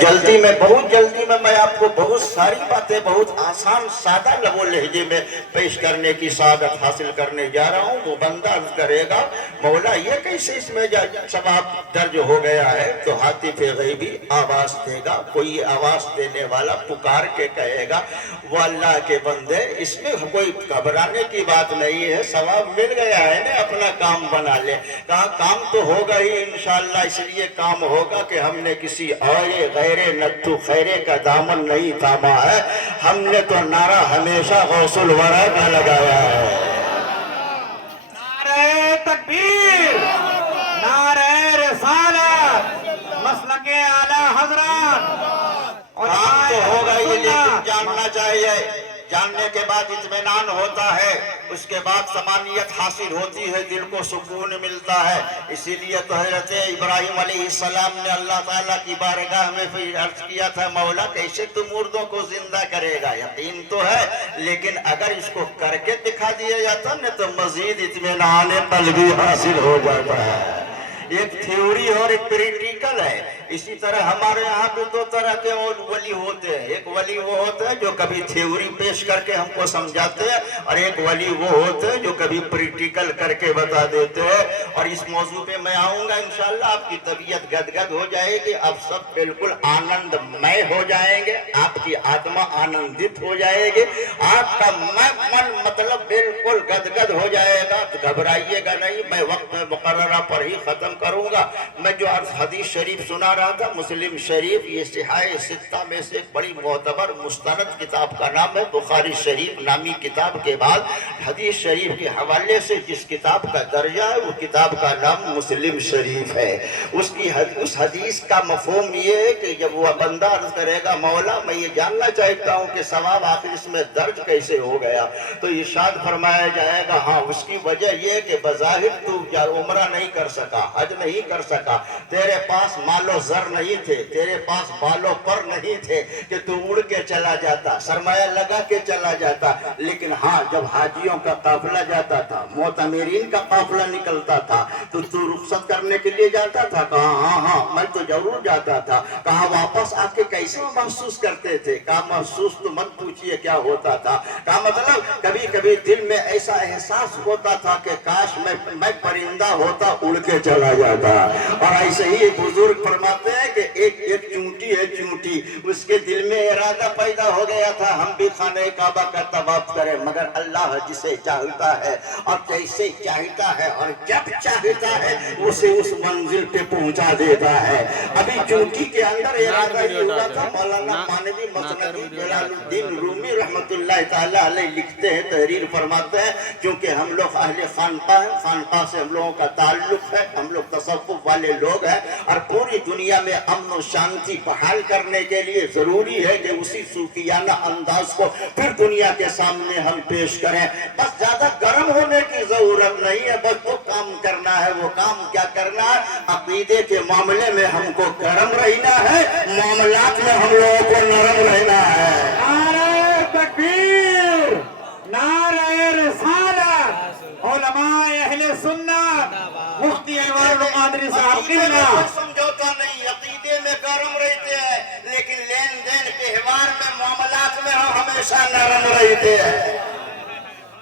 جلدی میں بہت جلدی میں آپ کو بہت ساری باتیں بہت آسان سادہ لب و لہجے میں پیش کرنے کی سعادت حاصل کرنے جا رہا ہوں. وہ بندہ عرض کرے گا مولا یہ کیسے اس میں ثواب درج ہو گیا ہے؟ تو ہاتف غیبی آواز دے گا. کوئی آواز دینے والا پکار کے کہے گا وہ اللہ کے بندے اس میں کوئی گھبرانے کی بات نہیں ہے, ثواب مل گیا ہے نا, اپنا کام بنا لے. کہا کام تو ہوگا ہی انشاءاللہ, اس لیے کام ہوگا کہ ہم نے کسی اور غیر نتو خیرے کا دامن نہیں تھاما ہے, ہم نے تو نعرہ ہمیشہ غوث الورا کا لگایا ہے. نعرہ تکبیر, نعرہ رسالت, مسلک اعلی حضرات. کام تو ہوگا ہی لیکن جاننا چاہیے. جاننے کے بعد اطمینان ہوتا ہے, اس کے بعد سمانیت حاصل ہوتی ہے, دل کو سکون ملتا ہے. اسی لیے تو حضرت ابراہیم علیہ السلام نے اللہ تعالیٰ کی بارگاہ میں پھر عرض کیا تھا مولا کیسے تو مردوں کو زندہ کرے گا؟ یقین تو ہے لیکن اگر اس کو کر کے دکھا دیا جاتا نا تو مزید اطمینان قلبی حاصل ہو جاتا ہے. ایک تھیوری اور ایک پریکٹیکل ہے. اسی طرح ہمارے یہاں پہ دو طرح کے ولی ہوتے ہیں. ایک ولی وہ ہوتے ہیں جو کبھی تھیوری پیش کر کے ہم کو سمجھاتے ہیں, اور ایک ولی وہ ہوتے ہیں جو کبھی پریکٹیکل کر کے بتا دیتے ہیں. اور اس موضوع پہ میں آؤں گا انشاءاللہ, آپ کی طبیعت گدگد ہو جائے گی, آپ سب بالکل آنند مئے ہو جائیں گے, آپ کی آتما آنندت ہو جائے گی, آپ کا من مطلب بالکل گدگد ہو جائے گا. گھبرائیے گا نہیں, میں وقت مقررہ پر ہی ختم کروں گا. میں جو حدیث شریف سنا رہا تھا مسلم شریف, یہ صحاح ستہ میں سے ایک بڑی معتبر مستند کتاب کا نام ہے. بخاری شریف نامی کتاب کے بعد حدیث شریف کے حوالے سے جس کتاب کا درجہ ہے وہ کتاب کا نام مسلم شریف ہے. اس حدیث کا مفہوم یہ ہے کہ جب وہ بندہ عرض کرے گا مولا میں یہ جاننا چاہتا ہوں کہ ثواب آخر اس میں درج کیسے ہو گیا, تو ارشاد فرمایا جائے گا ہاں اس کی وجہ یہ کہ بظاہر تو عمرہ نہیں کر سکا, حج نہیں کر سکا, تیرے پاس مال و زر نہیں تھے, تیرے پاس بال و پر نہیں تھے کہ تو اڑ کے چلا جاتا, سرمایہ لگا کے چلا جاتا. لیکن ہاں جب حاجیوں کا قافلہ جاتا تھا, معتمرین کا قافلہ نکلتا تھا, تو رخصت کرنے کے لیے جاتا تھا؟ کہا ہاں میں تو ضرور جاتا تھا. کہا واپس آ کے کیسے محسوس کرتے تھے؟ کہا محسوس تو مت پوچھئے کیا ہوتا تھا. کہا مطلب کبھی کبھی دل میں ایسا احساس ہوتا تھا کہ کاش میں پرندہ ہوتا, اڑ کے چلا جاتا. اور ایسے ہی بزرگ فرماتے ہیں کہ ایک چونٹی ہے, چونٹی, اس کے دل میں ارادہ پیدا ہو گیا تھا ہم بھی خانہ کعبہ کا طواف کریں, مگر اللہ جسے چاہتا ہے اور جیسے چاہتا ہے اور جب چاہتا ہے اسے اس منزل پہ پہنچا دیتا ہے. ابھی چونٹی کے اندر ارادہ ہی ہوا تھا. مولانا مانوی مسندی جلال الدین رومی رحمت اللہ تعالی علیہ لکھتے ہیں, تحریر فرماتے ہیں, کیونکہ ہم لوگ اہل خانقاہ ہیں, خانقاہ سے ہم لوگوں کا تعلق ہے, ہم لوگ تصوف والے لوگ ہیں, اور پوری دنیا میں امن و شانتی بحال کرنے کے لیے ضروری ہے کہ اسی صوفیانہ انداز کو پھر دنیا کے سامنے ہم پیش کریں. بس زیادہ گرم ہونے کی ضرورت نہیں ہے, بس وہ کام کرنا ہے. وہ کام کیا کرنا ہے؟ عقیدے کے معاملے میں ہم کو گرم رہنا ہے, معاملات میں ہم لوگوں کو نرم رہنا ہے. نعرہ تکبیر, نعرہ رسالت, علماء اہل سنت, مفتی انوار القادری صاحب قبلہ. سمجھوتا نہیں, عقیدے میں گرم رہتے ہیں لیکن لین دین تہوار میں معاملات میں ہمیشہ نرم رہتے ہیں.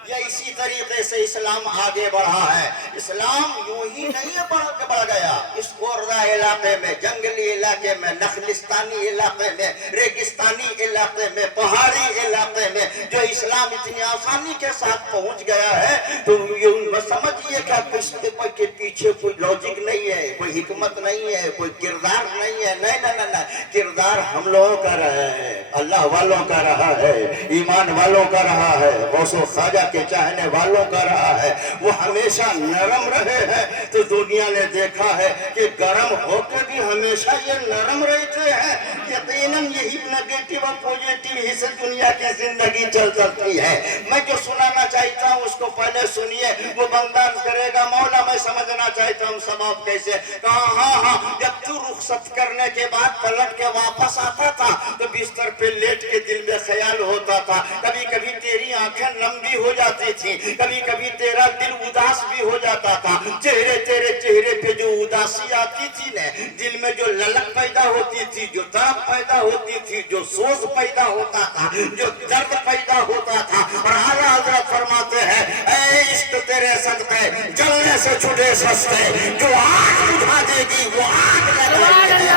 یہ اسی طریقے سے اسلام آگے بڑھا ہے. اسلام یوں ہی نہیں بڑھ گیا. اس کوردہ علاقے میں, جنگلی علاقے میں, نخلستانی علاقے میں, ریگستانی علاقے میں, پہاڑی علاقے میں جو اسلام اتنی آسانی کے ساتھ پہنچ گیا ہے, تو یہ سمجھئے کہ پیچھے کوئی لوجک نہیں ہے, کوئی حکمت نہیں ہے, کوئی کردار نہیں ہے. نہیں, کردار ہم لوگوں کا رہا ہے, اللہ والوں کا رہا ہے, ایمان والوں کا رہا ہے, غوث و خواجہ کے چاہنے والوں کا رہا ہے. وہ ہمیشہ نرم رہے ہیں. تو دنیا نے دیکھا ہے کہ گرم ہو کے بھی ہمیشہ یہ نرم رہتے ہیں. یقیناً یہی نیگیٹو اور پوزیٹو ہی سے دنیا کی زندگی چل سکتی ہے. میں جو سنانا چاہتا ہوں اس کو پہلے سنیے. وہ بندہ کرے گا مولا میں سمجھنا چاہتا ہوں ثواب کیسے. کہا ہاں جب تو رخصت کرنے کے بعد پلٹ کے واپس آتا تھا تو بستر پہ لیٹ کے دل میں خیال ہوتا تھا, کبھی کبھی تیری آنکھیں لمبی ہو جاتی تھی، کبھی کبھی تیرا دل اداس بھی ہو جاتا تھا، تیرے چہرے پہ جو اداسی آتی تھی نا، دل میں جو للک پیدا ہوتی تھی، جو طرف پیدا ہوتی تھی، جو سوز پیدا ہوتا تھا، جو درد پیدا ہوتا تھا، اور اعلیٰ حضرت فرماتے ہیں اے عشق تیرے صدقے جلنے سے چھٹے سستے، جو آگ بجھا دے گی وہ آگ لگائے گی،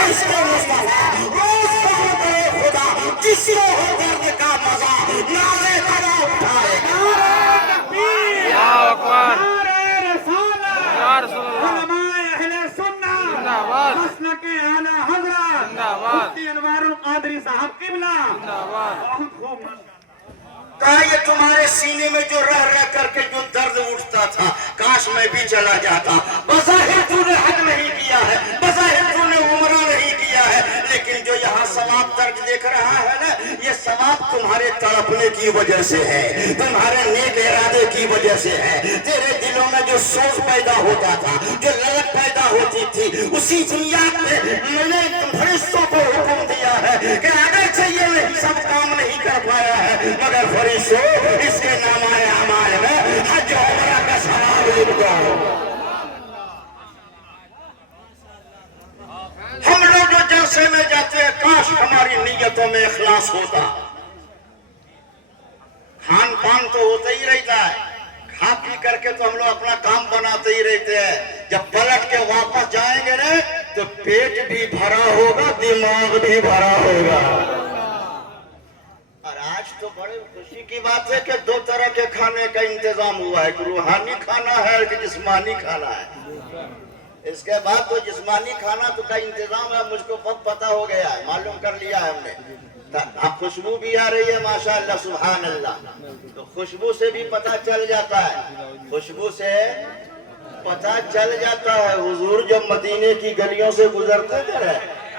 عشق مصطفیٰ روز بہت ہے خدا، جس کو ہو درد کا مزہ نعرے کرا اٹھائے گا۔ اللہ اکبر، نعرہ رسالت، یا رسول اللہ، علماء اہل سنت، زندہ باد، مسلک اعلیٰ حضرت زندہ باد، مفتی انوار القادری صاحب قبلہ، زندہ باد۔ بہت خوب۔ کہا یہ تمہارے سینے میں جو رہ رہ کر کے جو درد اٹھتا تھا، کاش میں بھی چلا جاتا۔ بظاہر تو نے حج نہیں کیا ہے، بظاہر تو نے عمرہ نہیں کیا ہے، لیکن جو یہاں ثواب درج دیکھ رہا ہے نا، یہ ثواب تمہارے تڑپنے کی وجہ سے ہے، تمہارے نیک ارادے کی وجہ سے ہے۔ تیرے دلوں میں جو سوز پیدا ہوتا تھا، جو للک پیدا ہوتی تھی، اسی بنیاد پہ میں نے فرشتوں کو حکم دیا ہے کہ اگرچہ یہ نہیں سب کام نہیں کر پایا ہے، مگر فرشتوں اس کے نامۂ اعمال میں حج و عمرہ کا ثواب لکھ دو۔ ہم لوگ جو جلسے میں جاتے ہیں، کاش ہماری نیتوں میں اخلاص ہوتا۔ کھان پان تو ہوتا ہی رہتا ہے، کھا پی کر کے تو ہم لوگ اپنا کام بناتے ہی رہتے ہیں، جب پلٹ کے واپس جائیں گے نا تو پیٹ بھی بھرا ہوگا، دماغ بھی بھرا ہوگا۔ اور آج تو بڑے خوشی کی بات ہے کہ دو طرح کے کھانے کا انتظام ہوا ہے، ایک روحانی کھانا ہے اور ایک جسمانی کھانا ہے۔ اس کے بعد تو جسمانی کھانا تو کا انتظام ہے، مجھ کو پتہ ہو گیا ہے، معلوم کر لیا ہے ہم نے۔ اب خوشبو بھی آ رہی ہے ماشاءاللہ سبحان اللہ، تو خوشبو سے بھی پتہ چل جاتا ہے، خوشبو سے پتہ چل جاتا ہے۔ حضور جب مدینے کی گلیوں سے گزرتے تھے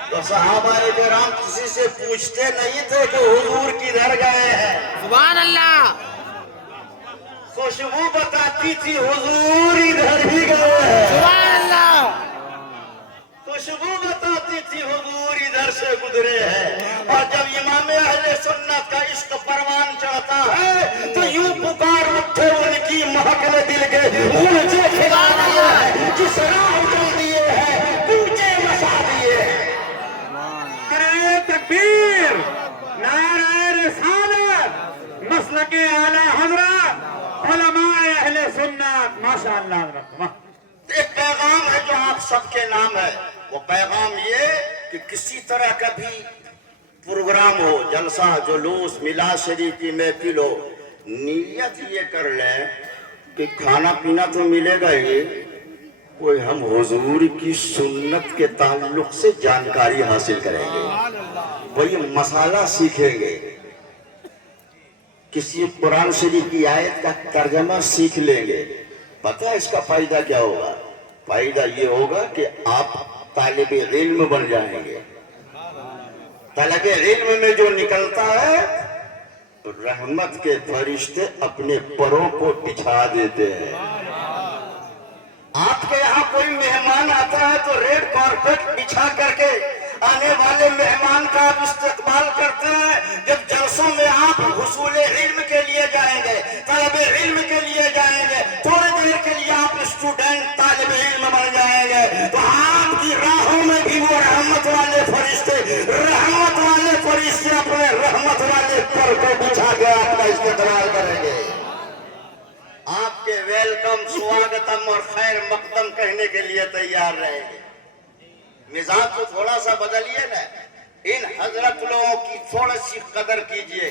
تو صحابہ کرام کسی سے پوچھتے نہیں تھے کہ حضور کدھر گئے ہیں، سبحان اللہ، خوشبو بتاتی تھی حضور ادھر ہی گئے ہیں، سبحان اللہ، خوشبو بتاتی تھی حضور ادھر سے گزرے ہیں۔ اور جب امام اہل سنت کا عشق پروان چڑھتا ہے تو یوں پکار اٹھے ان کی مہک نے دل کے مجھے کھلا دیا ہے، جس راہ چل دیے ہیں کوچے مسا دیے ہیں۔ نعرہ تکبیر، نعرہ رسالت، مسلک اعلیٰ حضرت، علماء اہل سنت، ماشاءاللہ حضرت۔ ایک پیغام ہے جو آپ سب کے نام ہے، وہ پیغام یہ کہ کسی طرح کا بھی پروگرام ہو، جلسہ جلوس میلاد شریف کی محفل ہو، نیت یہ کر لیں کہ کھانا پینا تو ملے گا ہی، کوئی ہم حضور کی سنت کے تعلق سے جانکاری حاصل کریں گے، وہی مسالہ سیکھیں گے، کسی قرآن شریف کی آیت کا ترجمہ سیکھ لیں گے۔ پتہ ہے اس کا فائدہ کیا ہوگا؟ فائدہ یہ ہوگا کہ آپ طالب علم بن جائیں گے۔ طالب علم میں جو نکلتا ہے رحمت کے فرشتے اپنے پروں کو بچھا دیتے ہیں۔ آپ کے یہاں کوئی مہمان آتا ہے تو ریڈ کارپیٹ بچھا کر کے آنے والے مہمان کا آپ استقبال کرتے ہیں۔ جب جلسوں میں آپ حصول علم کے لیے جائیں گے، طالب علم کے لیے جائیں گے، تھوڑی دیر کے لیے آپ اسٹوڈنٹ طالب علم بن جائیں گے، تو آپ کی راہوں میں بھی وہ رحمت والے فرشتے اپنے رحمت والے پر کو بچھا کے آپ کا استقبال کریں گے، آپ کے ویلکم سواگتم اور خیر مقدم کہنے کے لیے تیار رہیں گے۔ مزاج کو تھوڑا سا بدلیے نا، ان حضرت لوگوں کی تھوڑی سی قدر کیجئے،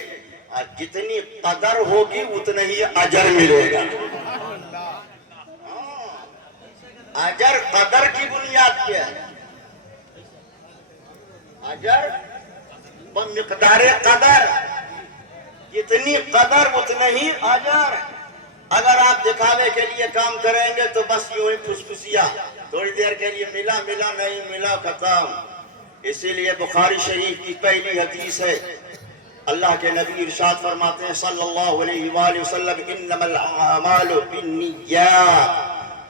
اور جتنی قدر ہوگی اتنا ہی اجر ملے گا۔ اجر قدر کی بنیاد پہ ہے، اجر بمقدار قدر، جتنی قدر اتنا ہی اجر۔ اگر آپ دکھاوے کے لیے کام کریں گے تو بس یوں ہی پھسپھسیا، تھوڑی دیر کے لیے ملا نہیں ملا ختم۔ اسی لیے بخاری شریف کی پہلی حدیث ہے، اللہ کے نبی ارشاد فرماتے ہیں صلی اللہ علیہ وآلہ وسلم انما الاعمال بالنیات،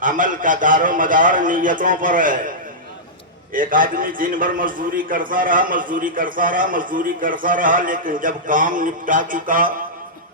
عمل کا دار و مدار نیتوں پر ہے۔ ایک آدمی دن بھر مزدوری کرتا رہا، لیکن جب کام نپٹا چکا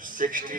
60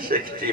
60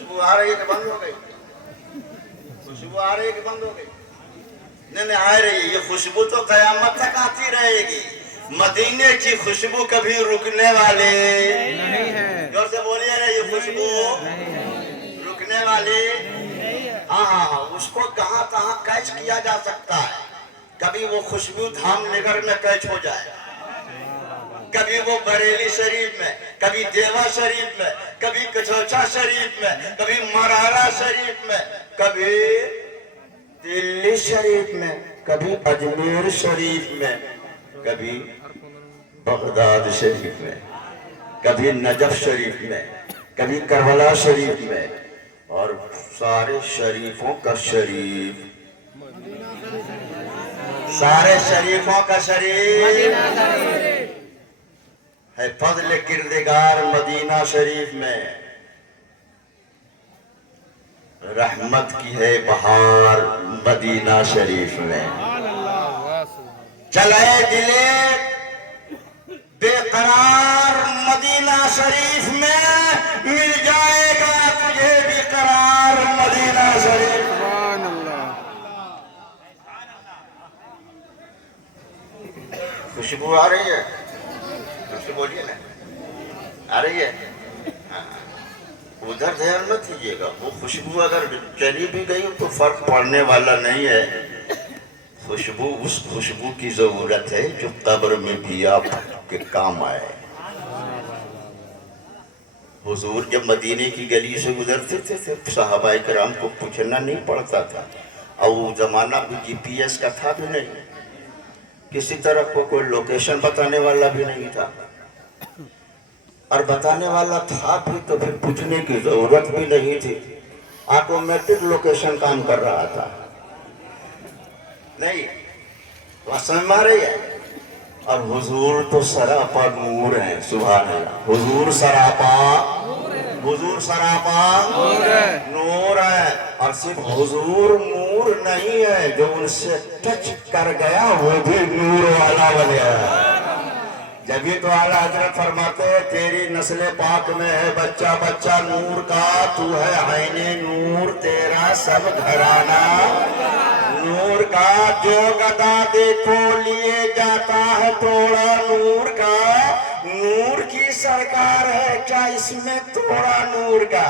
خوشبو آ رہی ہے کہ بند ہو گئی؟ خوشبو آ رہی ہے کہ بند ہو گئی؟ نہیں آ رہی ہے. یہ خوشبو تو قیامت تک آتی رہے گی. مدینے کی خوشبو کبھی رکنے والے نہیں ہے. زور سے بولیے نا, یہ خوشبو رکنے والی. ہاں, اس کو کہاں کہاں کیچ کیا جا سکتا ہے. کبھی وہ خوشبو دھام نگر میں کیچ ہو جائے, کبھی وہ بریلی شریف میں, کبھی دیوا شریف میں, کبھی کچوچا شریف میں, کبھی مرارا شریف میں, کبھی دلی شریف میں, کبھی اجمیر شریف میں, کبھی بغداد شریف میں, کبھی نجف شریف میں, کبھی کربلا شریف میں, اور سارے شریفوں کا شریف, سارے شریفوں کا شریف ہے فضل کردگار مدینہ شریف میں. رحمت کی ہے بہار مدینہ شریف میں. چلے دلے بے قرار مدینہ شریف میں, مل جائے گا تجھے بھی قرار مدینہ شریف. سبحان اللہ. خوشبو آ رہی ہے؟ خوشبو بولیے نا, آ رہی ہے؟ ادھر دھیان مت کیجیے گا. وہ خوشبو اگر چلی بھی گئی تو فرق پڑنے والا نہیں ہے. خوشبو اس خوشبو کی ضرورت ہے جو قبر میں بھی آپ کے کام آئے. حضور جب مدینے کی گلی سے گزرتے تھے صحابہ کرام کو پوچھنا نہیں پڑتا تھا, اور وہ زمانہ بھی جی پی ایس کا تھا بھی نہیں, کسی طرح کو کوئی لوکیشن بتانے والا بھی نہیں تھا, اور بتانے والا تھا بھی تو پھر پوچھنے کی ضرورت بھی نہیں تھی. آٹومیٹک لوکیشن کام کر رہا تھا. نہیں بات سمجھ میں آ رہی ہے؟ اور حضور تو سراپا نور ہیں. سبحان اللہ. حضور سراپا, حضور سراپا نور ہے. اور صرف حضور نور نہیں ہے, جو ان سے ٹچ کر گیا وہ بھی نور والا بن گیا. جبھی تو اعلیٰ حضرت فرماتے ہیں تیری نسل پاک میں ہے بچہ بچہ نور کا, تو ہے عین نور, تیرا سب گھرانہ نور کا. جو گدا دیکھو لیے جاتا ہے توڑا نور کا, نور کی سرکار ہے کیا اس میں توڑا نور کا.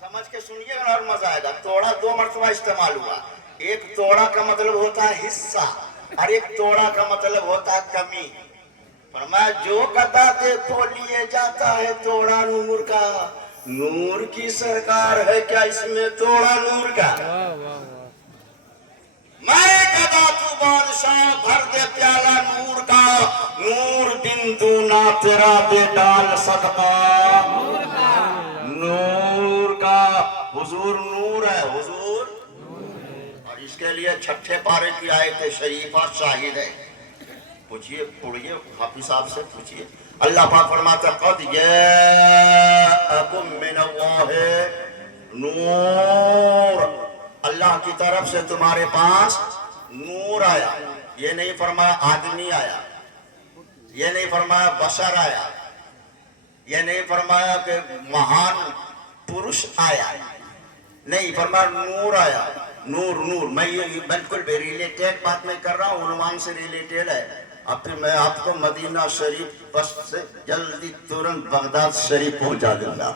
سمجھ کے سنیے گا اور مزہ آئے گا. توڑا دو مرتبہ استعمال ہوا. ایک توڑا کا مطلب ہوتا ہے حصہ, اور ایک توڑا کا مطلب ہوتا ہے کمی. فرمایا جو گدا دیکھو لیے جاتا ہے توڑا نور کا, نور کی سرکار ہے کیا اس میں توڑا نور کا. میں گدا تو بادشاہ بھر دے پیالہ نور کا, نور بن دونا تیرا دے ڈال صدقہ نور کا. حضور نور ہے, حضور. اور اس کے لیے چھٹے پارے کی آیت شریفہ شاہد ہے. پوچھئے پڑھئے حافظ صاحب سے پوچھئے. اللہ پاک فرماتا ہے قد جاءکم من اللہ نور, اللہ کی طرف سے تمہارے پاس نور آیا. یہ نہیں فرمایا آدمی آیا, یہ نہیں فرمایا بشر آیا, یہ نہیں فرمایا کہ مہان پروش آیا, نہیں فرمایا نور آیا. نور نور. میں یہ بالکل ریلیٹیڈ بات میں کر رہا ہوں, عنوان سے ریلیٹیڈ ہے. اب پھر میں آپ کو مدینہ شریف بس سے جلدی ترنت بغداد شریف پہنچا دوں گا.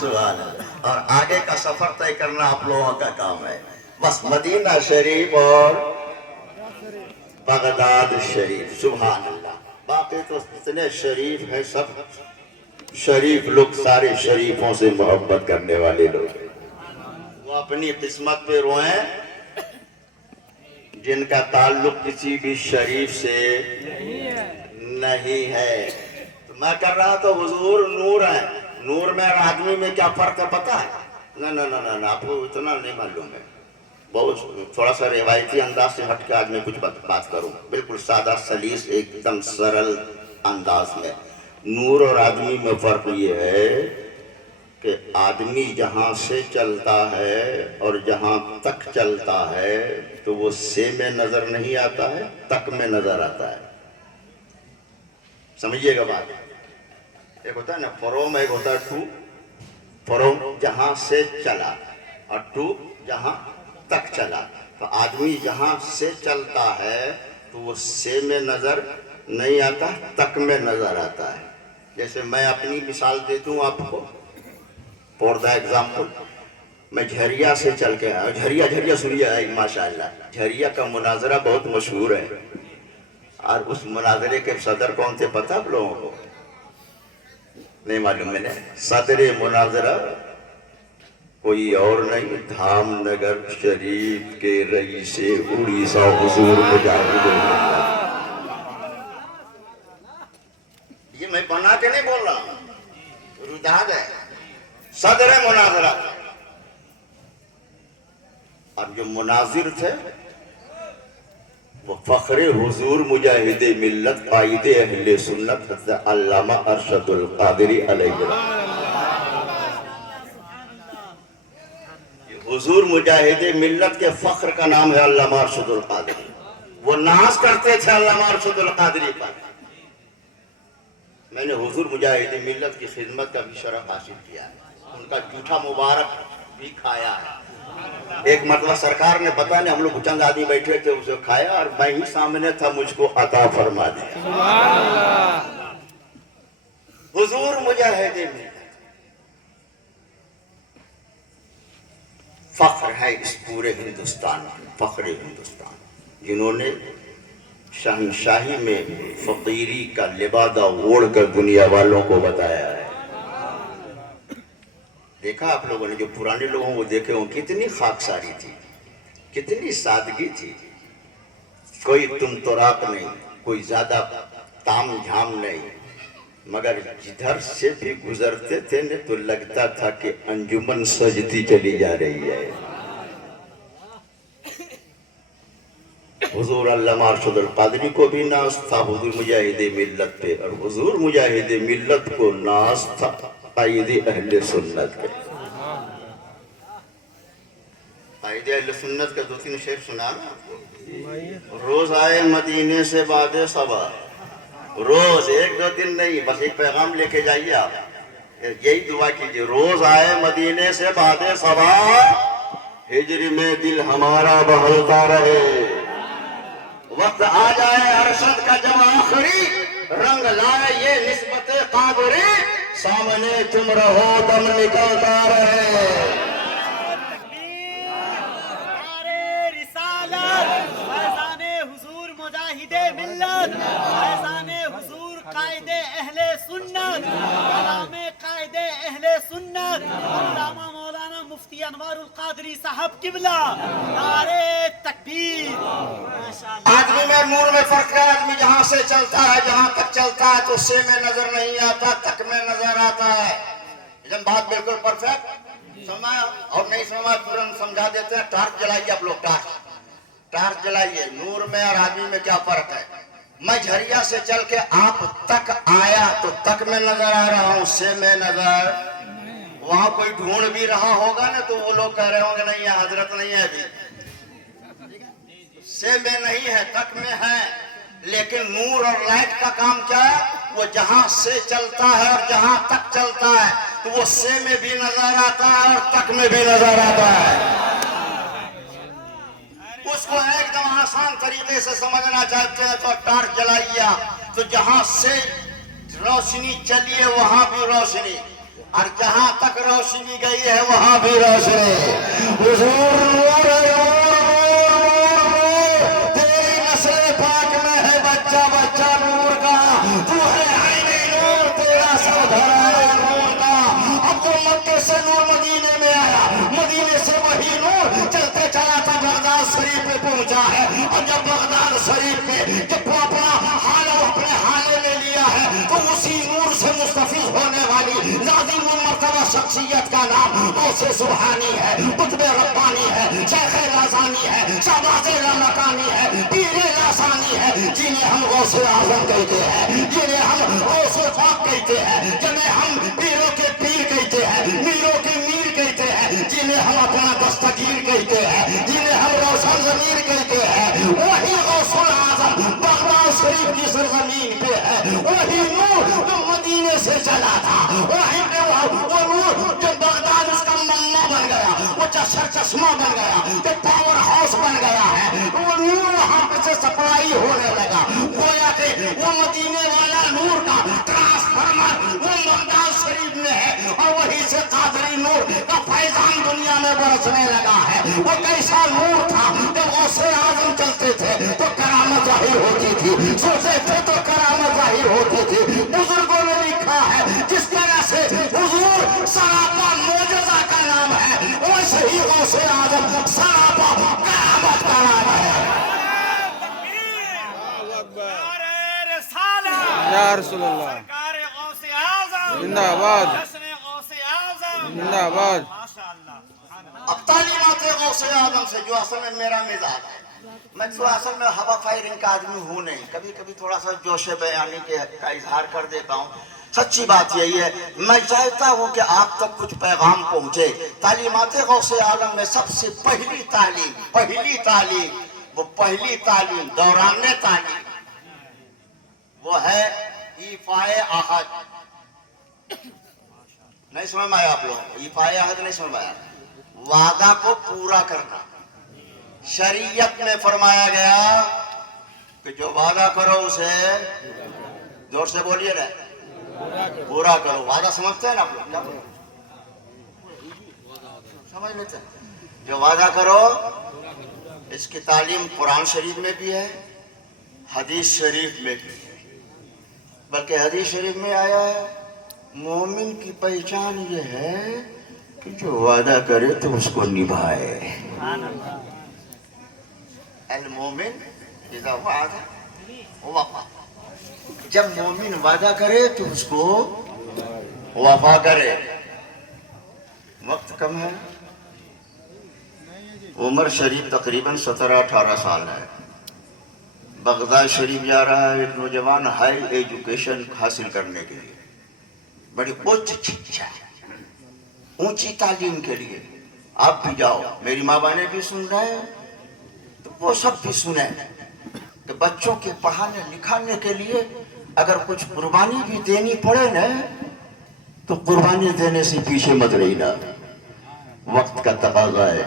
سبحان اللہ. اور آگے کا سفر طے کرنا آپ لوگوں کا کام ہے. بس مدینہ شریف اور بغداد شریف. سبحان اللہ. باقی تو اتنے شریف ہے, سب شریف لوگ, سارے شریفوں سے محبت کرنے والے لوگ. وہ اپنی قسمت پہ روئیں جن کا تعلق کسی بھی شریف سے نہیں ہے. تو میں کر رہا تو حضور نور ہے. نور میں اور آدمی میں کیا فرق ہے پتہ ہے؟ نہ آپ کو اتنا نہیں معلوم ہے. بہت تھوڑا سا روایتی انداز سے ہٹ کے آج میں کچھ بات کروں, بالکل سادہ سلیس ایک دم سرل انداز میں. نور اور آدمی میں فرق یہ ہے کہ آدمی جہاں سے چلتا ہے اور جہاں تک چلتا ہے تو وہ سے میں نظر نہیں آتا ہے, تک میں نظر آتا ہے. سمجھیے گا بات. ایک ہوتا ہے نا فروم, ایک ہوتا ہے ٹو, فروم جہاں سے چلا اور ٹو جہاں تک چلا. تو آدمی جہاں سے چلتا ہے تو وہ سے میں نظر نہیں آتا, تک میں نظر آتا ہے. جیسے میں اپنی مثال دیتا ہوں آپ کو, فور دا ایگزامپل, میں جھریا سے چل کے آیا. جھریا سوریا ہے ماشاءاللہ. جھریا کا مناظرہ بہت مشہور ہے, اور اس مناظرے کے صدر کون تھے پتہ آپ لوگوں کو؟ نہیں معلوم. میں نے صدر مناظرہ کوئی اور نہیں, دھام نگر شریف کے رئیس اڑیسہ حضور مجاہد ملت. یہ میں بنا کے نہیں بول رہا ہوں, روداد ہے. صدر مناظرہ, اور جو مناظر تھے وہ فخر حضور مجاہد ملت قائد اہل سنت حضرت علامہ ارشد القادری علیہ السلام. حضور مجاہد ملت کے فخر کا نام ہے علامہ ارشد القادری. وہ ناز کرتے تھے علامہ ارشد القادری پر. میں نے حضور مجاہد ملت کی خدمت کا بھی شرف حاصل کیا ہے, ان کا جھوٹا مبارک بھی کھایا ہے. ایک مرتبہ سرکار نے پتہ نہیں, ہم لوگ چند آدمی بیٹھے تھے, اسے کھایا اور میں ہی سامنے تھا, مجھ کو عطا فرما دیا. حضور مجاہد ملت فخر ہے اس پورے ہندوستان میں, فخر ہندوستان, جنہوں نے شہنشاہی میں فقیری کا لبادہ اوڑھ کر دنیا والوں کو بتایا ہے. دیکھا آپ لوگوں نے, جو پرانے لوگوں کو دیکھے ہوں, کتنی خاکساری تھی, کتنی سادگی تھی. کوئی تم تراک نہیں, کوئی زیادہ تام جھام نہیں, مگر جدھر سے بھی گزرتے تھے تو لگتا تھا کہ انجمن سجتی چلی جا رہی ہے. حضور علامہ ارشد القادری کو بھی ناز تھا حضور مجاہد ملت پہ, اور حضور مجاہد ملت کو ناز تھا قائد اہل سنت پہ. قائد اہل سنت کا 2-3 شعر سنا نا. روز آئے مدینے سے بعد صبا, روز 1-2 دن نہیں, بس ایک پیغام لے کے جائیے آپ, یہی دعا کیجئے. روز آئے مدینے سے بعد صبا, ہجر میں دل ہمارا بہلتا رہے. وقت آ جائے ارشد کا جب آخری, رنگ لائے یہ نسبت قابری, سامنے تم رہو دم نکلتا رہے. حضور مجاہد ملت, فیضان حضور قائد اہل سنت, کلام قائد اہل سنت, علامہ مولانا مفتی انوار القادری صاحب قبلہ. نعرہ تکبیر. آدمی میں نور میں فرق ہے. آدمی جہاں سے چلتا ہے, جہاں تک چلتا ہے تو سے میں نظر نہیں آتا, تک میں نظر آتا ہے. جب بات بالکل پرفیکٹ سمجھا اور نہیں سمجھا ترنت سمجھا دیتے ہیں. ٹارچ جلائیے آپ لوگ, ٹارچ جلائیے. نور میں اور آدمی میں کیا فرق ہے؟ میں جھریا سے چل کے آپ تک آیا تو تک میں نظر آ رہا ہوں, سے میں نظر. وہاں کوئی ڈھونڈ بھی رہا ہوگا نا تو وہ لوگ کہہ رہے ہوں گے نہیں ہے, حضرت نہیں ہے ابھی. سے میں نہیں ہے, تک میں ہے. لیکن نور اور لائٹ کا کام کیا ہے؟ وہ جہاں سے چلتا ہے اور جہاں تک چلتا ہے تو وہ سے میں بھی نظر آتا ہے اور تک میں بھی نظر آتا ہے. اس کو ایک دم آسان طریقے سے سمجھنا چاہتے ہیں تو ٹارچ جلائیے. تو جہاں سے روشنی چلی ہے وہاں بھی روشنی, اور جہاں تک روشنی گئی ہے وہاں بھی روشنی. حضور نور تیری نسل پاک میں ہے بچہ بچہ نور کا, تو ہے عین نور, تیرا سر دھرا ہے نور کا. اب تو مکے سے نور مدینے میں آیا, مدینے سے وہی نور چلتے چلا تھا بغداد شریف پہ پہنچا ہے. اور جب بغداد شریف پہ جب وہ اپنا اپنے حالے میں لیا ہے تو اسی نور سے مستفیض ہونے والی لازم مرتبہ شخصیت کا نام غوث سبحانی ہے, قطب ربانی ہے, شیخ لاسانی ہے, شہباز لامکانی ہے, پیر لاسانی ہے, جنہیں ہم غوث اعظم کہتے ہیں, جنہیں ہم غوث پاک کہتے ہیں, جنہیں ہم پیروں کے پیر کہتے ہیں, میروں کے میر کہتے ہیں, جنہیں ہم اپنا دستگیر کہتے ہیں, جنہیں ہم روشن ضمیر کہتے ہیں. وہی غوث اعظم بغداد شریف کی سرزمین پہ ہے. وہی نور جو مدینے سے چلا تھا, وہی وہ نور جو بغداد سر چشمہ بن گیا، تو پاور ہاؤس بن گیا ہے، وہ نور وہاں پہ سے سپلائی ہونے لگا، گویا کہ وہ مدینے والا نور کا ٹرانسفارمر وہ ممتاز شریف میں ہے، اور وہی سے قادری نور کا فیضان دنیا میں برسنے لگا ہے۔ وہ کیسا نور تھا، جب غوث اعظم چلتے تھے تو کرامت ظاہر ہوتی تھی، سوچتے تھے تو کرامت ظاہر ہوتی تھی۔ بزرگوں نے لکھا ہے جس طرح سے حضور سراپا معجزہ کا نام ہے، ویسے ہی غوث اعظم سراپا کرامت کا نام ہے۔ نعرہ رسالت، یا رسول اللہ، سرکار غوث اعظم، زندہ باد، جشن غوث اعظم، زندہ باد۔ ماشاءاللہ۔ اب تعلیمات غوث اعظم سے جو اصل میں میرا مزاج ہے، میں تو اصل میں ہوا فائرنگ کا آدمی ہوں نہیں، کبھی کبھی تھوڑا سا جوش بیانی کا اظہار کر دیتا ہوں۔ سچی بات یہی ہے، میں چاہتا ہوں کہ آپ تک کچھ پیغام پہنچے۔ تعلیمات غوث اعظم میں سب سے پہلی تعلیم وہ پہلی تعلیم دوران تعلیم وہ ہے ایفائے عہد۔ نہیں سمجھ میں آیا آپ لوگ؟ ایفائے عہد نہیں سمجھ میں آیا؟ وعدہ کو پورا کرنا۔ شریعت میں فرمایا گیا کہ جو وعدہ کرو اسے زور سے بولیے نا، پورا کرو۔ وعدہ سمجھتے ہیں نا آپ لوگ؟ کیا سمجھ لیتے ہیں؟ جو وعدہ کرو، اس کی تعلیم قرآن شریف میں بھی ہے، حدیث شریف میں بھی ہے، بلکہ حدیث شریف میں آیا ہے مومن کی پہچان یہ ہے کہ جو وعدہ کرے تو اس کو نبھائے۔ المومن اذا وعد وفا، جب مومن وعدہ کرے تو اس کو وفا کرے۔ وقت کم ہے، عمر شریف تقریباً 17-18 سال ہے، بغداد شریف جا رہا ہے ایک نوجوان ہائی ایجوکیشن حاصل کرنے کے لیے، بڑی اونچی تعلیم کے لیے۔ آپ بھی جاؤ، میری ماں بانے بھی سن رہے ہیں تو وہ سب بھی سنیں کہ بچوں کے پڑھانے لکھانے کے لیے اگر کچھ قربانی بھی دینی پڑے نا تو قربانی دینے سے پیچھے مت رہنا، وقت کا تقاضا ہے۔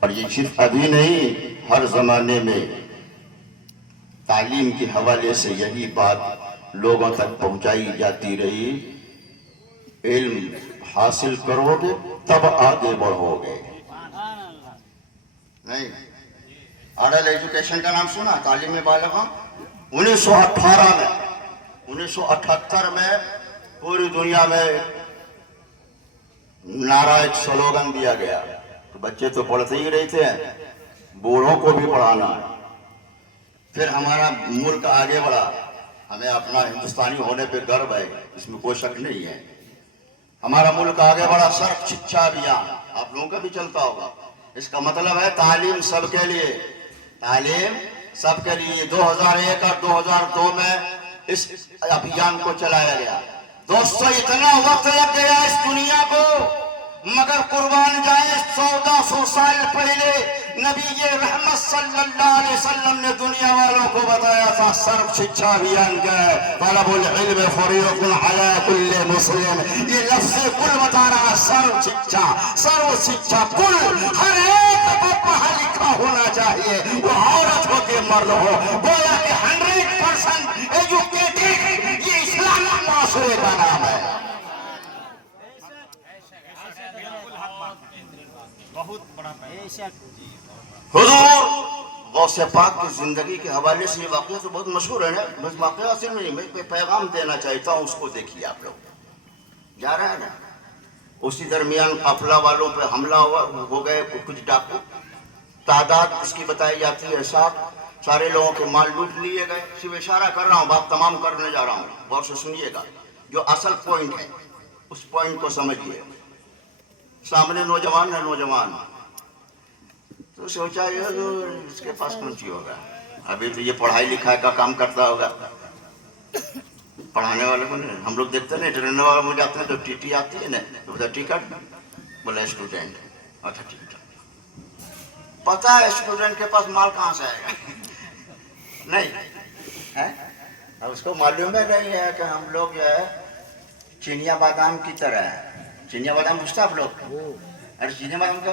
اور یہ صرف ابھی نہیں، ہر زمانے میں تعلیم کے حوالے سے یہی بات لوگوں تک پہنچائی جاتی رہی، علم حاصل کرو گے تب آگے بڑھو گے۔ نہیں، اڈل ایجوکیشن کا نام سنا؟ تعلیم بالغاں 1978 میں پوری دنیا میں نعرہ ایک سلوگن دیا گیا کہ بچے تو پڑھتے ہی رہتے ہیں، بوڑھوں کو بھی پڑھانا ہے۔ پھر ہمارا ملک آگے بڑھا، ہمیں اپنا ہندوستانی ہونے پہ گرو ہے، اس میں کوئی شک نہیں ہے۔ ہمارا ملک آگے بڑھا، سرب شکشا ابھیان آپ لوگوں کا بھی چلتا ہوگا۔ اس کا مطلب ہے تعلیم سب کے لیے، تعلیم سب کے لیے۔ 2001 اور 2002 میں اس ابھیان کو چلایا گیا۔ دوستو، اتنا وقت لگ گیا اس دنیا کو، مگر قربان جائے 1400 سال پہلے نبی رحمت صلی اللہ علیہ وسلم نے دنیا والوں کو بتایا تھا سرب شکشا ابھیان کا ہے۔ طلب العلم فریضۃ علی کل مسلم، یہ لفظ کل بتا رہا، سرب شکشا کل، ہر ایک کو پڑھا لکھا ہونا چاہیے، وہ عورت ہو کے مرد ہو، گویا کہ 100% ایجوکیٹڈ، یہ اسلامی معاشرے کا نام ہے۔ حضور غوث پاک کی زندگی کے حوالے سے یہ واقعہ تو بہت مشہور ہے نا، بس واقعہ صرف نہیں، میں پیغام دینا چاہتا ہوں، اس کو دیکھیے آپ لوگ۔ جا رہا ہے نا، اسی درمیان قافلہ والوں پہ حملہ ہو گئے کچھ ڈاکو، تعداد اس کی بتائی جاتی ہے 60، سارے لوگوں کے مال لوٹ لیے گئے۔ صرف اشارہ کر رہا ہوں، بات تمام کرنے جا رہا ہوں، غور سے سنیے گا، جو اصل پوائنٹ ہے اس پوائنٹ کو سمجھیے۔ سامنے نوجوان ہے، نوجوان تو سوچا اس کے پاس کون سی ہوگا، ابھی تو یہ پڑھائی لکھائی کا کام کرتا ہوگا، پڑھانے والے کو نہیں۔ ہم لوگ دیکھتے ہیں ٹرین والے میں جاتے ہیں تو ٹی ٹی آتی ہے نا، تو بتا ٹکٹ، بولا اسٹوڈنٹ، اچھا ٹکٹ، پتا ہے اسٹوڈنٹ کے پاس مال کہاں سے آئے گا، نہیں، اب اس کو معلوم ہے نہیں ہے کہ ہم لوگ جو ہے چینیا بادام کی طرح ہے۔ چینیا بادام پوچھتا آپ لوگ؟ ارے چینیا بادام کیا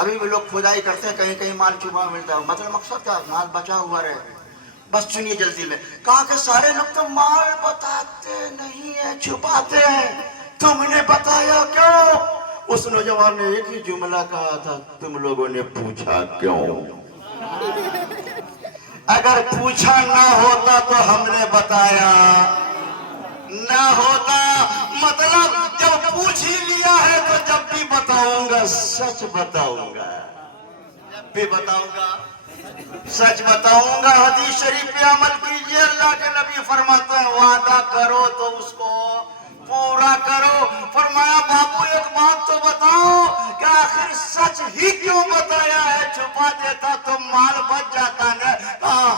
ابھی بھی لوگ کھدائی کرتے ہیں, کہیں کہیں مال چھپا ملتا ہے, مطلب مقصد کا مال بچا ہوا رہے. بس سنیے جلدی میں, کہا کہ سارے لوگ تو مال بتاتے نہیں ہیں, چھپاتے ہیں, تم نے بتایا کیوں؟ اس نوجوان نے ایک ہی جملہ کہا تھا, تم لوگوں نے پوچھا کیوں؟ اگر پوچھا نہ ہوتا تو ہم نے بتایا نہ ہوتا. مطلب جب پوچھ ہی لیا ہے تو جب بھی بتاؤں گا سچ بتاؤں گا, جب بھی بتاؤں گا سچ بتاؤں گا. حدیث شریف پہ عمل کیجئے, اللہ کے نبی فرماتے ہیں وعدہ کرو تو اس کو پورا کرو. فرمایا بابو ایک بات تو بتاؤ کہ آخر سچ ہی کیوں بتایا ہے؟ چھپا دیتا تو مال بچ جاتا نا.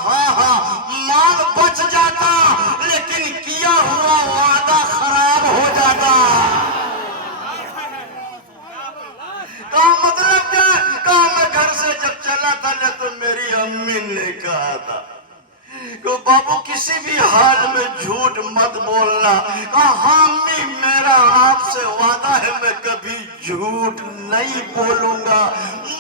ہاں مال بچ جاتا لیکن کیا ہوا وعدہ خراب ہو جاتا. کہا مطلب کیا؟ کہا میں گھر سے جب چلا تھا نا تو میری امی نے کہا تھا کہ بابو کسی بھی حال میں جھوٹ مت بولنا. کہا ہاں امی میرا آپ سے وعدہ ہے میں کبھی جھوٹ نہیں بولوں گا.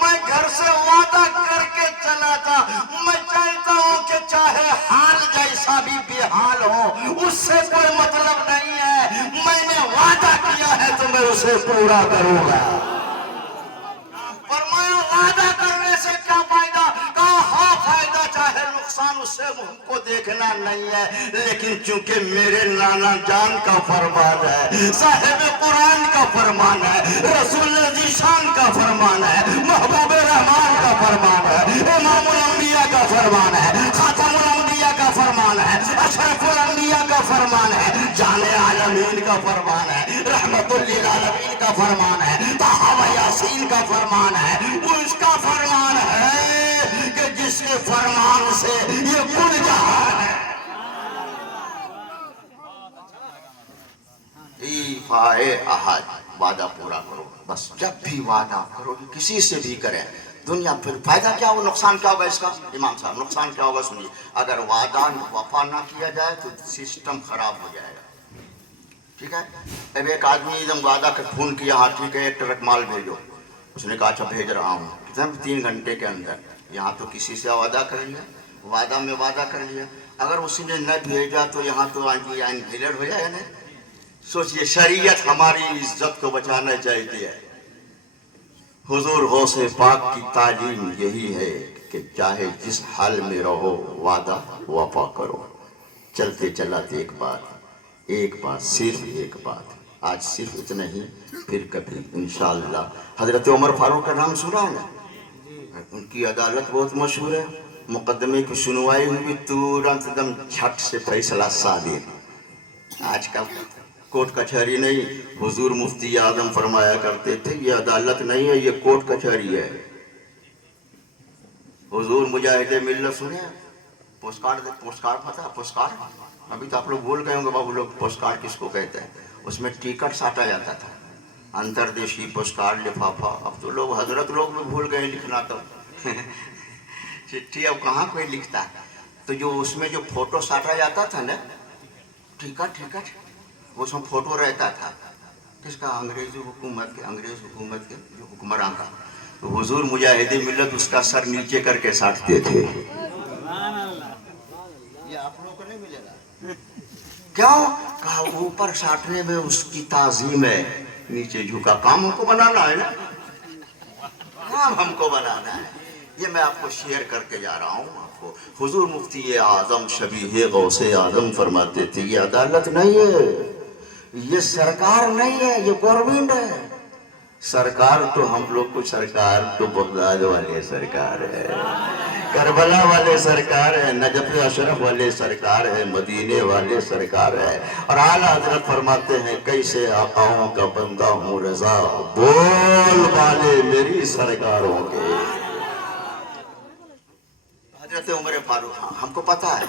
میں گھر سے وعدہ کر کے چلا تھا, میں چاہتا ہوں کہ چاہے حال جیسا بھی بحال ہو اس سے کوئی مطلب نہیں ہے, میں نے وعدہ کیا ہے تو میں اسے پورا کروں گا. فرمایا وعدہ کرنے سے کیا فائدہ؟ کہا ہاں فائدہ چاہے نقصان, اس سے ہم کو دیکھنا نہیں ہے, لیکن چونکہ میرے نانا جان کا فرمان ہے, صاحب قرآن کا فرمان ہے, رسول ذیشان کا فرمان ہے, محبوب رحمان کا فرمان ہے, امام الانبیاء کا فرمان ہے, خاتم الانبیاء کا فرمان ہے, اشرف الانبیاء کا فرمان ہے, جان عالمین کا فرمان ہے, رحمت للعالمین کا فرمان ہے, طٰہٰ و یاسین کا فرمان ہے. وہ اس کا فرمان ہے کہ جس کے فرمان سے یہ کل جہان ہے. ایفائے احد, وعدہ پورا کرو. بس جب بھی وعدہ کرو کسی سے بھی کریں, دنیا پھر فائدہ کیا ہو, نقصان کیا ہوگا اس کا؟ امام صاحب نقصان کیا ہوگا سنیے. اگر وعدہ وفا نہ کیا جائے تو سسٹم خراب ہو جائے گا. ٹھیک ہے, اب ایک آدمی ایک دم وعدہ کر فون کیا, ہاں ٹھیک ہے ایک ٹرک مال بھیجو. اس نے کہا اچھا بھیج رہا ہوں, 3 گھنٹے کے اندر. یہاں تو کسی سے وعدہ کر لیا, وعدہ میں وعدہ کر لیا, اگر اسی نے نہ بھیجا تو یہاں تو انہیلر ہو جائے نا. سوچئے شریعت ہماری عزت کو بچانا چاہتی ہے. حضور غوث پاک کی تعلیم یہی ہے کہ چاہے جس حال میں رہو وعدہ وفا کرو. چلتے چلاتے ایک بات صرف ایک بات, آج صرف اتنا ہی, پھر کبھی انشاءاللہ. حضرت عمر فاروق کا نام سنا ہے نا, ان کی عدالت بہت مشہور ہے. مقدمے کی سنوائی ہوئی تورنت دم جھٹ سے فیصلہ صادر. آج کل کوٹ کچہری نہیں, حضور مفتی اعظم فرمایا کرتے تھے یہ عدالت نہیں ہے, یہ کوٹ کچہری ہے. حضور مجاہد ملت سنے, پوسٹ کارڈ پتہ, پوسٹ کارڈ ابھی تو آپ لوگ بھول گئے ہوں گے بابو لوگ پوسٹ کارڈ کس کو کہتے ہیں. اس میں ٹکٹ ساٹا جاتا تھا, انتردیشی پوسٹ کارڈ لفافہ. اب تو لوگ حضرت لوگ بھی بھول گئے لکھنا. تو چٹھی اب کہاں کوئی لکھتا ہے. تو جو اس میں جو فوٹو ساٹا جاتا تھا نا, ٹکٹ اس میں فوٹو رہتا تھا کس کا؟ انگریز حکومت کے جو حکمران کا. تو حضور مجاہد ملت اس کا سر نیچے کر کے ساٹتے تھے. یہ آپ لوگوں کو نہیں ملے گا. کیوں؟ کہا اوپر ساٹنے میں اس کی تعظیم ہے, نیچے جھکا. کام ہم کو بنانا ہے نا, کام ہم کو بنانا ہے. یہ میں آپ کو شیئر کر کے جا رہا ہوں آپ کو. حضور مفتی اعظم شبیہ غوث اعظم فرماتے تھے یہ عدالت نہیں ہے, یہ سرکار نہیں ہے, یہ گورنمنٹ ہے. سرکار تو ہم لوگ کو, سرکار تو بغداد والے سرکار ہے, کربلا والے سرکار ہے, نجف اشرف والے سرکار ہے, مدینے والے سرکار ہے. اور اعلیٰ حضرت فرماتے ہیں کیسے آقاؤں کا بندہ ہوں رضا, بول والے میری سرکاروں کے. حضرت عمر فاروق, ہم کو پتا ہے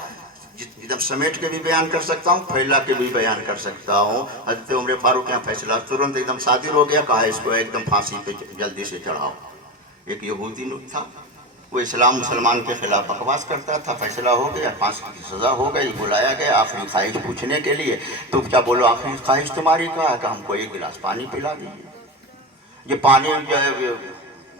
ایک دم سمیٹ کے بھی بیان کر سکتا ہوں, پھیلا کے بھی بیان کر سکتا ہوں. حضرت عمر فاروق کا فیصلہ ترنت ایک دم صادر ہو گیا. کہا اس کو ایک دم پھانسی پہ جلدی سے چڑھاؤ. ایک یہودی تھا, وہ اسلام مسلمان کے خلاف بکواس کرتا تھا. فیصلہ ہو گیا, پھانسی کی سزا ہو گئی. بلایا گیا آخری خواہش پوچھنے کے لیے. تو کیا بولو آخری خواہش تمہاری کیا ہے؟ کہ ہم کو 1 گلاس پانی پلا دیجیے. یہ پانی جو ہے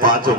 5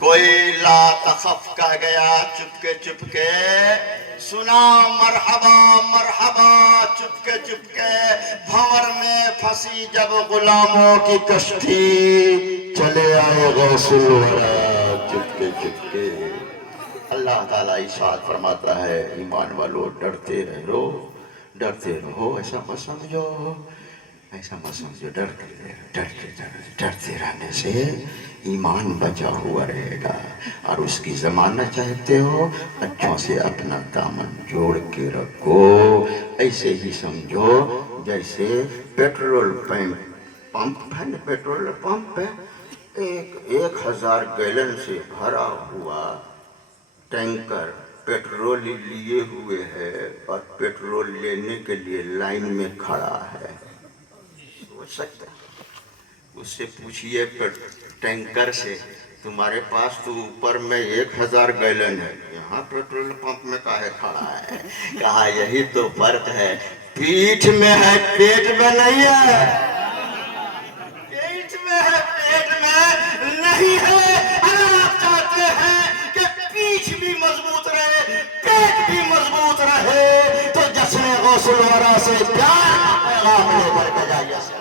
کوئی لا تخف کہہ گیا چپکے چپکے، سنا مرحبا مرحبا چپکے چپکے، بھنور میں پھنسی جب غلاموں کی کشتی، چلے آئے غوث الورا چپکے چپکے۔ اللہ تعالیٰ ارشاد فرماتا ہے ایمان والو ڈرتے رہو، ڈرتے رہو، ایسا مت سمجھو، ایسا مت سمجھو، ڈرتے رہنے سے ایمان بچا ہوا رہے گا، اور اس کی ضمانت چاہتے ہو اچھوں سے اپنا دامن جوڑ کے رکھو۔ ایسے ہی سمجھو جیسے پیٹرول پمپ ہے نا، پیٹرول پمپ ہے، 1000 گیلن سے بھرا ہوا ٹینکر پیٹرول لیے ہوئے ہے اور پیٹرول لینے کے لیے لائن میں کھڑا ہے، سوچ سکتے ہیں؟ اس سے پوچھئے ٹینکر سے، تمہارے پاس تو اوپر میں 1000 گیلن ہے، یہاں پیٹرول پمپ میں کاہے کھڑا ہے؟ کہا یہی تو فرق ہے، پیٹھ میں ہے پیٹ میں نہیں ہے، پیٹھ میں ہے پیٹ میں نہیں ہے۔ اگر آپ چاہتے ہیں کہ پیٹھ بھی مضبوط رہے، پیٹ بھی مضبوط رہے، تو جشن غوث الورا سے پیار کا پیغام لے کر کے جائیے۔